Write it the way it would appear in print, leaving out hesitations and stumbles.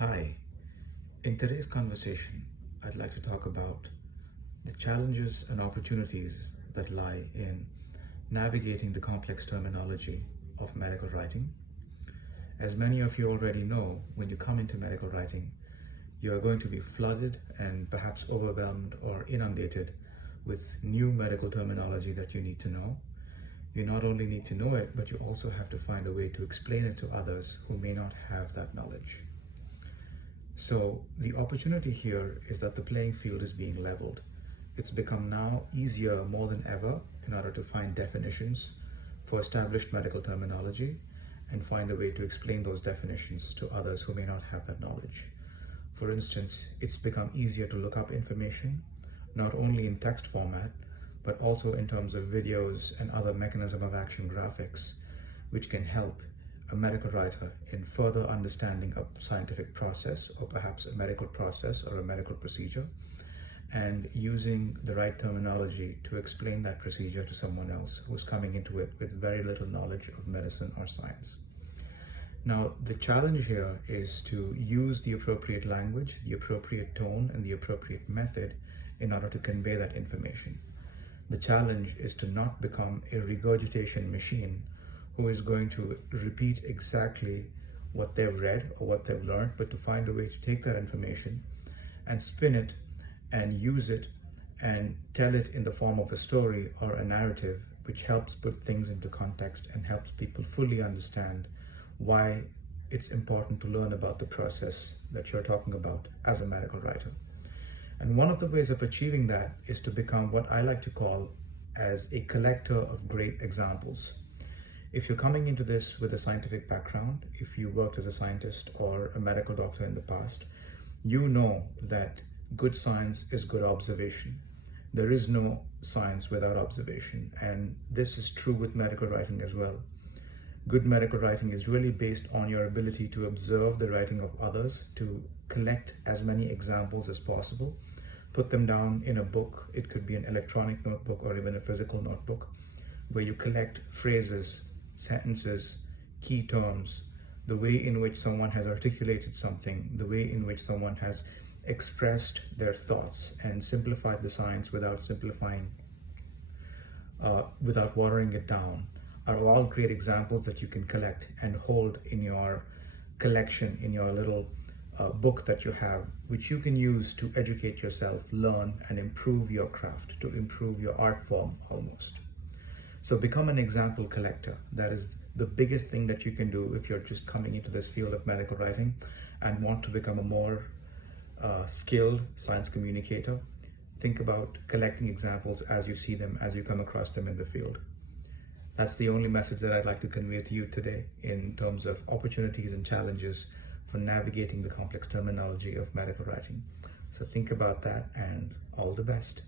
Hi, in today's conversation, I'd like to talk about the challenges and opportunities that lie in navigating the complex terminology of medical writing. As many of you already know, when you come into medical writing, you are going to be flooded and perhaps overwhelmed or inundated with new medical terminology that you need to know. You not only need to know it, but you also have to find a way to explain it to others who may not have that knowledge. So the opportunity here is that the playing field is being leveled. It's become now easier more than ever in order to find definitions for established medical terminology and find a way to explain those definitions to others who may not have that knowledge. For instance, it's become easier to look up information, not only in text format, but also in terms of videos and other mechanism of action graphics, which can help a medical writer in further understanding a scientific process or perhaps a medical process or a medical procedure, and using the right terminology to explain that procedure to someone else who's coming into it with very little knowledge of medicine or science. Now, the challenge here is to use the appropriate language, the appropriate tone, and the appropriate method in order to convey that information. The challenge is to not become a regurgitation machine who is going to repeat exactly what they've read or what they've learned, but to find a way to take that information and spin it and use it and tell it in the form of a story or a narrative, which helps put things into context and helps people fully understand why it's important to learn about the process that you're talking about as a medical writer. And one of the ways of achieving that is to become what I like to call as a collector of great examples. If you're coming into this with a scientific background, if you worked as a scientist or a medical doctor in the past, you know that good science is good observation. There is no science without observation, and this is true with medical writing as well. Good medical writing is really based on your ability to observe the writing of others, to collect as many examples as possible, put them down in a book. It could be an electronic notebook or even a physical notebook, where you collect phrases, sentences, key terms, the way in which someone has articulated something, the way in which someone has expressed their thoughts and simplified the science without without watering it down, are all great examples that you can collect and hold in your collection, in your little book that you have, which you can use to educate yourself, learn, and improve your craft, to improve your art form almost. So become an example collector. That is the biggest thing that you can do if you're just coming into this field of medical writing and want to become a more skilled science communicator. Think about collecting examples as you see them, as you come across them in the field. That's the only message that I'd like to convey to you today in terms of opportunities and challenges for navigating the complex terminology of medical writing. So think about that, and all the best.